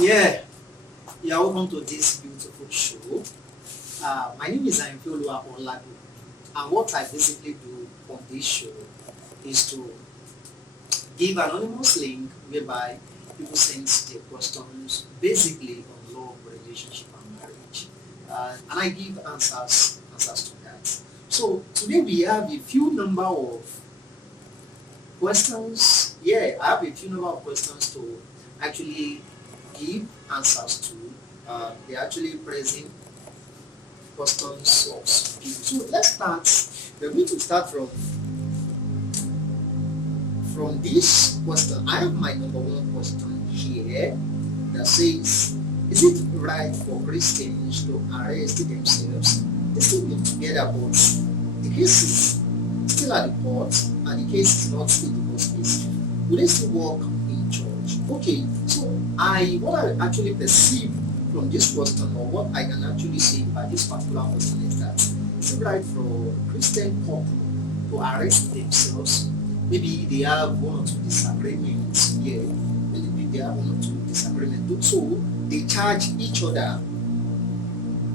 Yeah, you are welcome to this beautiful show. My name is Ayinfeoluwa Olado, and what I basically do on this show is to give anonymous link whereby people send their questions basically on love, relationship, and marriage, and I give answers to that. So today we have a few number of questions. Yeah, I have a few number of questions to actually give answers to. They're actually present questions of people. So let's start. We're going to start from this question. I have my number one question here that says, is it right for Christians to arrest themselves? They still be together, but the case is still at the court and the case is not a divorce case. Will they still work in church? Okay, so what I actually perceive from this question, or what I can actually say by this particular question, is that it's right for Christian couple to arrest themselves. Maybe they have one or two disagreements. Yeah, maybe they have one or two disagreements. So they charge each other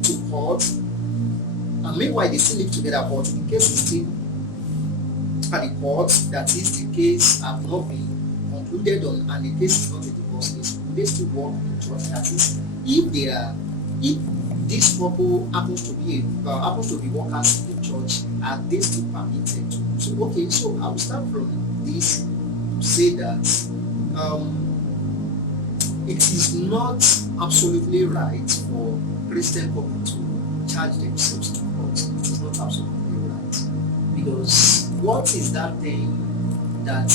to court, and meanwhile they still live together, but the case is still at the court. That is, the case have not been concluded on, and the case is not a divorce case. They still work in church. That is, if this couple happens to be workers in the church, are they still permitted to? So okay, so I will start from this to say that it is not absolutely right for Christian couple to charge themselves to court. It is not absolutely right, because what is that thing that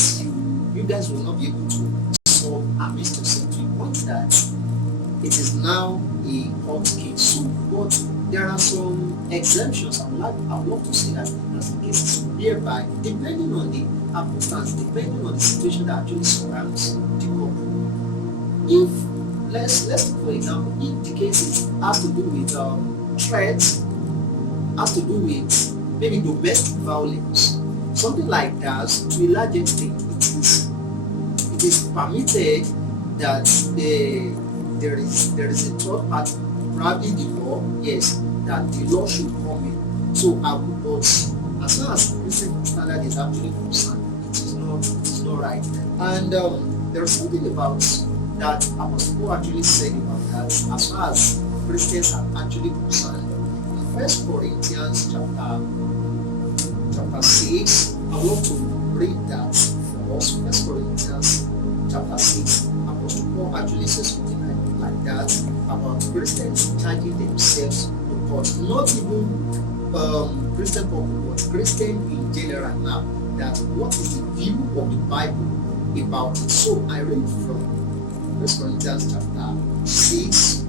you guys will not be able to solve amidst yourself to a point that it is now a court case. So, but there are some exemptions. I would love to say that there's cases whereby, depending on the circumstance, depending on the situation that actually surrounds the couple, if let's for example, if the case has to do with threats, has to do with maybe domestic violence, something like that, to a large extent, it is permitted that there is a third party, probably the law, yes, that the law should come in. So but as far as Christian standard is actually concerned, it is not right. And there is something about that Apostle Paul actually said about that as far as Christians are actually concerned. In 1 Corinthians chapter 6, I want to read that for us. 1 Corinthians chapter 6, Apostle Paul actually says something like that about Christians charging themselves to court. Not even Christian people, but Christian in general now. That what is the view of the Bible about it? So I read from 1 Corinthians chapter 6.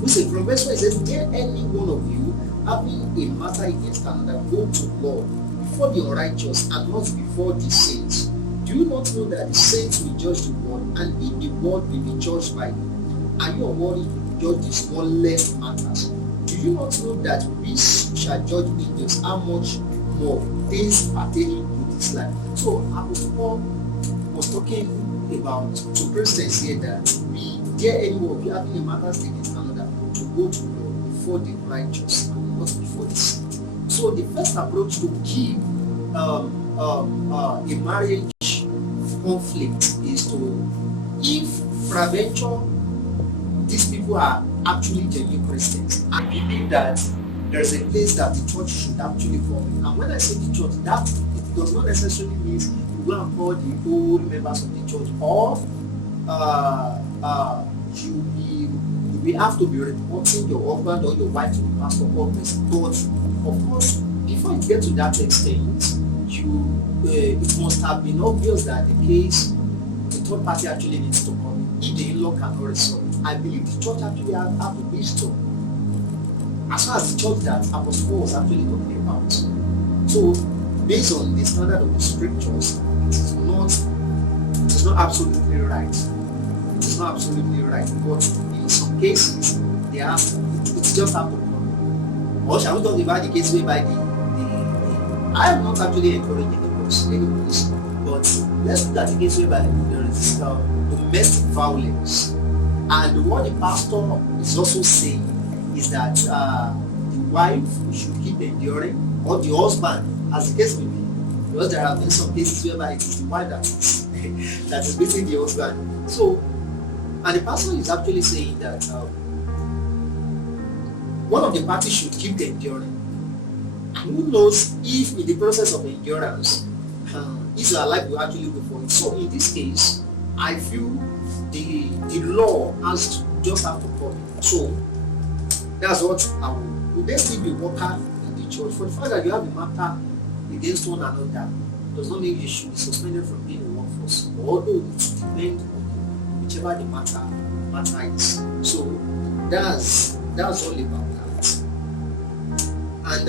We say from verse 1, it says, "Dare any one of you having a matter against another go to law before the unrighteous and not before the saints? Do you not know that the saints will judge the world, and if the world will be judged by you? Are you unworthy to judge the smallest matters? Do you not know that we shall judge angels? How much more things pertaining to this life?" So Apostle Paul was talking about to Christians here that we dare anyone, if you having a matter against another, to go to law before the righteous and not before the saints. So the first approach to keep a marriage conflict is to, if peradventure these people are actually genuine Christians, I believe that there's a place that the church should actually come in. And when I say the church, that it does not necessarily mean you go and call the old members of the church, or you have to be reporting your husband or your wife to the pastor office. But of course, before you get to that extent, it must have been obvious that the case, the third party actually needs to come in. If the in-law cannot resolve, I believe the church actually have to be strong. As far as the church that Apostle Paul was actually talking about. So, based on the standard of the scriptures, it is not absolutely right. It is not absolutely right. But in some cases, it just have to come. Or shall we talk about the case whereby I am not actually encouraging divorce, anyways, but let's look at the case whereby there is domestic violence, And what the pastor is also saying is that the wife should keep enduring, or the husband, as the case may be. Because there have been some cases whereby it is the wife that is that is beating the husband. So, and the pastor is actually saying that one of the parties should keep enduring. Who knows if in the process of endurance, his life will actually go for it. So in this case, I feel the law has to just have to come in. So that's what I will. Would there still be a worker in the church? For the fact that you have a matter against one another does not mean you should be suspended from being a workforce. Although it depends on whichever the matter is. So that's all about that. And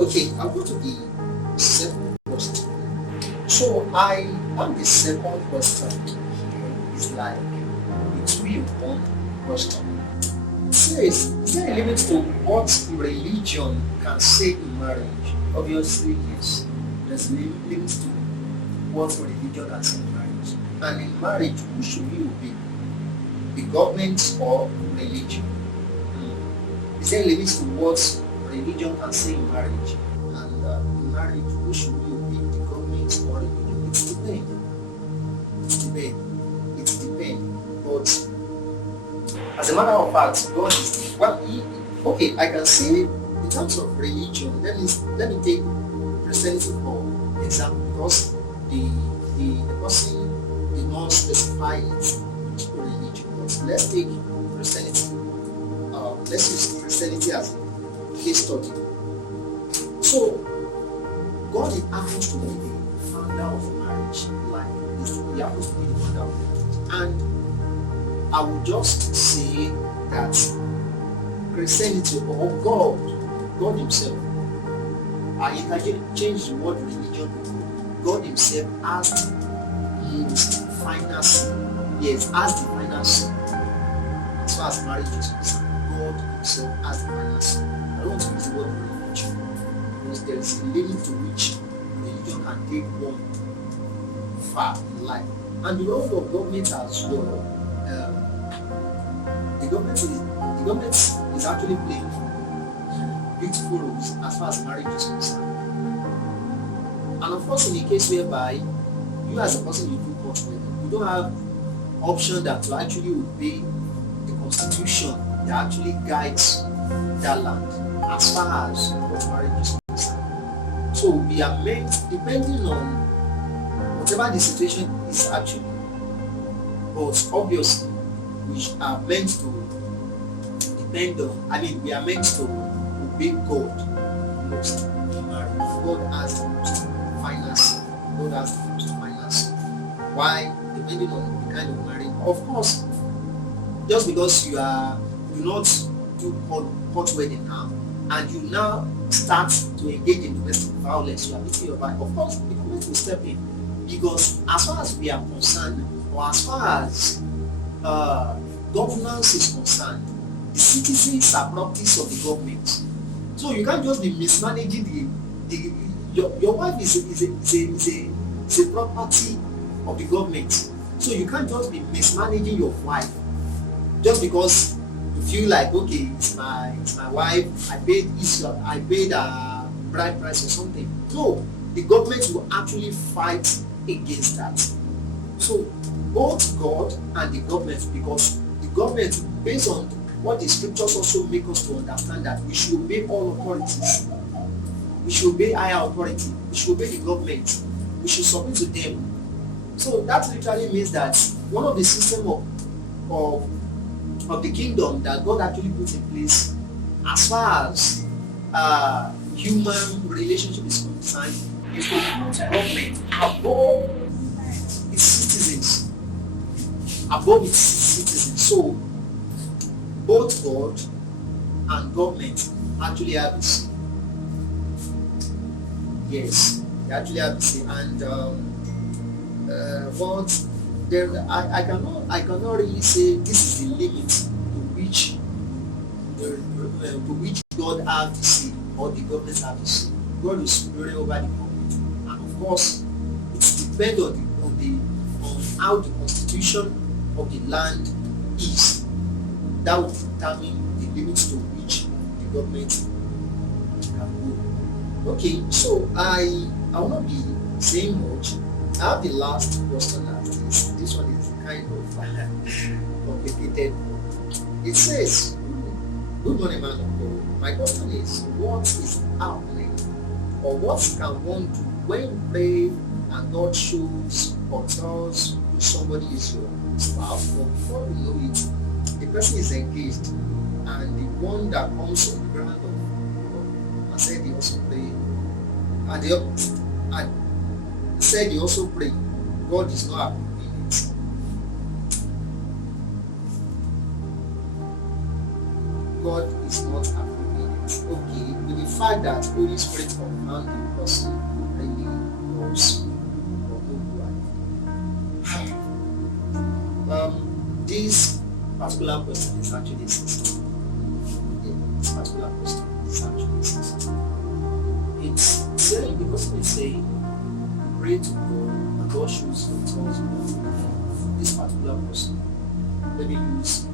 okay, I'll go to the second question. So I on the second question is like a 2-in-1 question. It says, is there a limit to what religion can say in marriage? Obviously, yes. There's limits to what religion can say in marriage. And in marriage, who should we obey? The government or religion? Is there a limit to what religion can say in marriage? And in marriage, who should we obey? The government or religion? It's depends. But as a matter of fact, God is okay. I can say in terms of religion. Let me take Christianity for example, because the person did not specify its religion. But let's take Christianity. Let's use Christianity as a case study. So God happens to be the founder of marriage. He happens to be the founder of marriage. And I would just say that Christianity or God himself, you can change the word religion. God himself has the final say. Yes, has the final say. As far as marriage is concerned, God himself has the final say. I don't want to use the word religion because there is a limit to which religion can take one far in life. And the role of government as well. The government is actually playing beautiful roles as far as marriage is concerned. And of course, in the case whereby you as a person you do court with, you don't have option that to actually obey the constitution that actually guides that land as far as what marriage is concerned. So we are meant, depending on whatever the situation is actually, but obviously we are meant to depend on, we are meant to obey God most in marriage. God has the most finance. God has the most finance. Why? Depending on the kind of marriage. Of course, just because you do not do hot wedding now, and you now start to engage in domestic violence, you are beating your wife. Of course, the government will step in, because as far as we are concerned, or as far as governance is concerned, the citizens are properties of the government. So you can't just be mismanaging your wife is a property of the government. So you can't just be mismanaging your wife just because you feel like, okay, it's my wife, I paid a bride price or something. No, the government will actually fight against that. So both God and the government, because the government, based on what the scriptures also make us to understand, that we should obey all authorities. We should obey higher authority. We should obey the government. We should submit to them. So that literally means that one of the system of the kingdom that God actually put in place, as far as human relationship is concerned, is to put government above its citizens. Above its citizens. So both God and government actually have a say. Yes, they actually have a say. And I cannot really say this is the limit to which God has to say or the government has to say. God is superior over the government, and of course, it depends on how the constitution of the land is. that will determine the limits to which the government can go. Okay, so I will not be saying much. I have the last question that is, this one is kind of complicated. It says, good morning, man of God. My question is, what is happening, or what can one do when you pray and God shows or tells you somebody is your spouse, but before you know it, the person is engaged, and the one that comes on the ground of and said he also pray, and said he also pray, God is not approving it. God is not approving it. Okay, with the fact that Holy Spirit confirmed the person really knows or know who. This particular question is actually sensitive. This particular question is actually sensitive. It's saying, the person is saying, pray to God, and God shows you, tells you this particular person. Let me use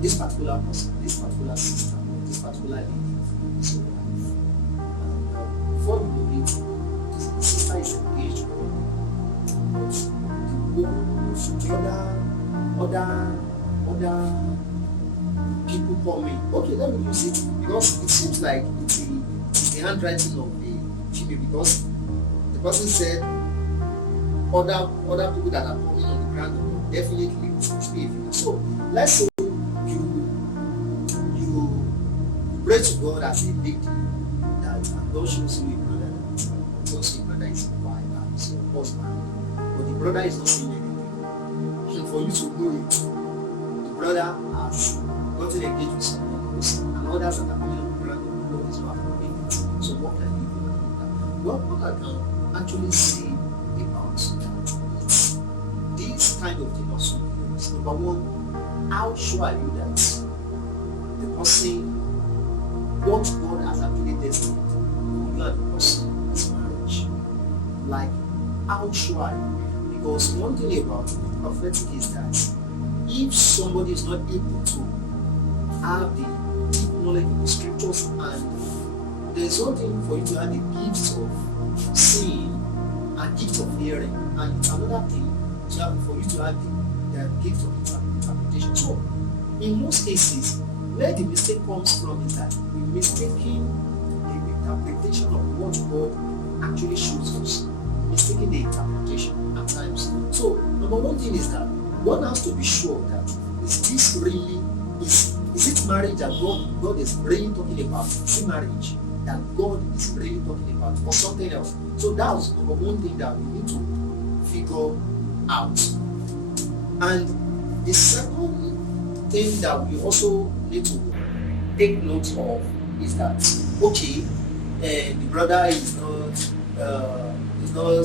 this particular person, this particular sister, this particular lady is your wife. And before you know it, the sister is engaged, but the other people coming. Okay, let me use it, because it seems like it's the handwriting of the female, because the person said other people that are coming on the ground will definitely be a female. So let's say you pray to God as a lady, that God shows you a brother, that tells you a brother is a wife and is your husband, but the brother is not saying anything. And for you to know it, the brother has gotten engaged with someone else, and others that are coming on the ground of God is not approving it. So what can you do about that? Well, what I can actually say about that is this kind of thing also is, number one, how sure are you that the person, what God has actually destined for you and the person is marriage? Like, how sure are you? Because one thing about the prophetic is that if somebody is not able to have the deep knowledge of the scriptures, and there's one thing for you to have the gift of seeing and gift of hearing, and another thing for you to have the gift of interpretation. So in most cases, where the mistake comes from is that we're mistaking the interpretation of what God actually shows us, mistaking the interpretation at times. So number one thing is that one has to be sure that is this really is it marriage that God is really talking about? Is it marriage that God is really talking about, or something else? So that's number one thing that we need to figure out. And the second thing that we also need to take note of is that, okay, the brother is not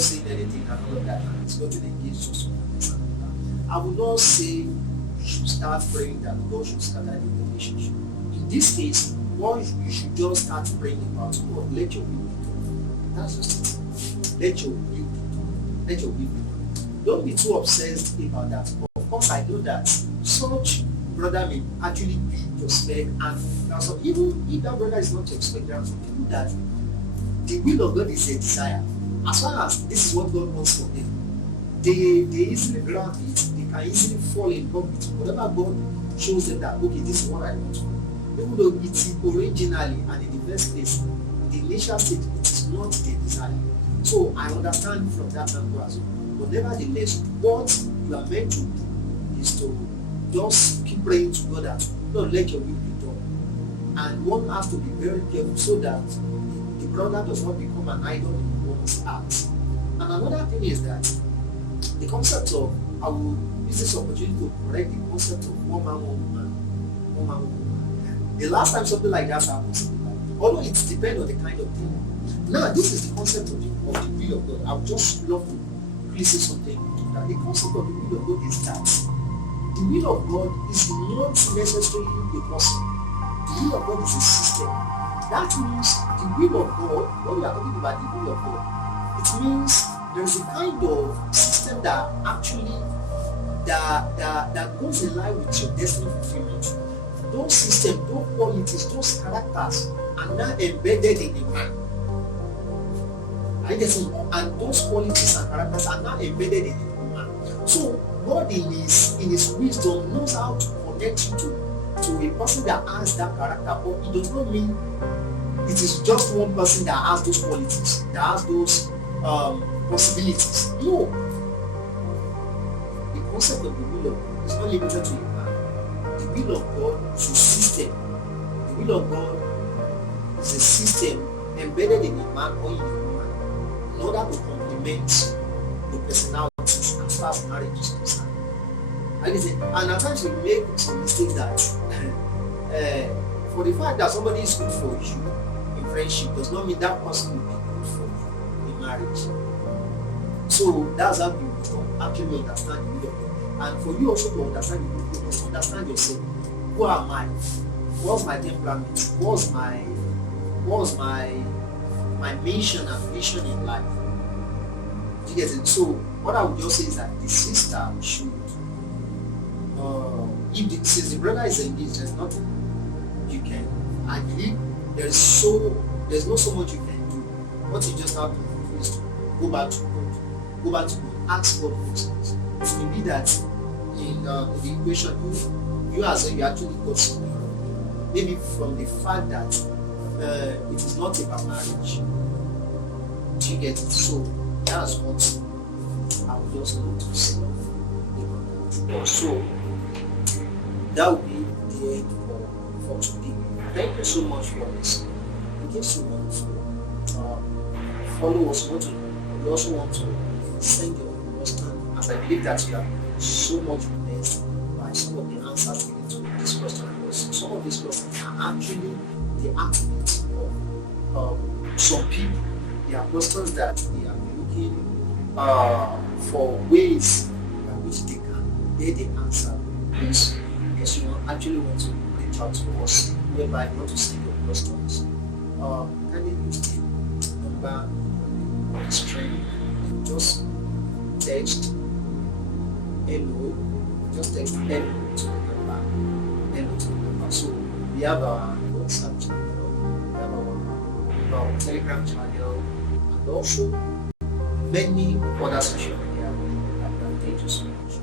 saying anything and all of that, and he's not engaged to someone else and all that. I would not say you should start praying that God should start that relationship. In this case, what you should just start praying about, God, let your will be done. That's just it. Let your will be done. Let your will be done. Don't be too obsessed about that. Of course, I know that such brother may actually be your spec, and now so even if that brother is not your spec, there are some people that the will of God is a desire. As far as this is what God wants for them, they easily grab it. They can easily fall in love with whatever God shows them that, okay, this is what I want to do. Even though it's originally and in the first place, the initial stage, it is not the desire. So I understand from that angle as well. But nevertheless, what you are meant to do is to just keep praying to God that, Lord, let your will be done. And one has to be very careful so that the brother does not become an idol in one's heart. And another thing is that the concept of, I will use this opportunity to correct the concept of one man, one woman, one man, one woman. The last time something like that happens, although it depends on the kind of thing. Now, this is the concept of the will of God. I would just love to quickly say something to that. The concept of the will of God is that the will of God is not necessarily a person. The will of God is a system. That means the will of God, when we are talking about the will of God, it means there is a kind of system that actually that goes in line with your destiny fulfillment. Those systems, those qualities, those characters are now embedded in the man. And those qualities and characters are now embedded in the woman. So God in his wisdom knows how to connect you to a person that has that character, but it does not mean it is just one person that has those qualities, that has those possibilities. No. The concept of the will of God is not limited to a man. The will of God is a system. The will of God is a system embedded in a man or in a woman in order to complement the personalities as far as marriage is concerned. And at times we make some mistakes that for the fact that somebody is good for you in friendship does not mean that person will be good for you in marriage. So that's how you actually understand the will of God. And for you also to understand the will of God, you must understand yourself. Who am I? What's my temperament? What's my mission and vision in life? Do you get it? So what I would just say is that the sister should, since the brother is engaged, there's nothing you can agree. There's not so much you can do. What you just have to do is to go back to God. Go back to God. Ask God questions. It may be that in the equation you as well, you actually got something wrong. Maybe from the fact that it is not about marriage. Do you get it? So that's what I would just want to say. So that will be the end for today. Thank you so much for listening. In case you want to follow us, you also want to send your question, as I believe that you have so much blessed by some of the answers given to this question, because some of these questions are actually the activities of some people. They are questions that they are looking for ways by which they can get the answer. Yes, you actually want to reach out to us, whereby you want to send your questions. Can you use the number on the screen? Just text hello. Just text hello to the number. Hello to the number. So we have our WhatsApp channel, we have our Telegram channel, and also many other social media. Thank you so much.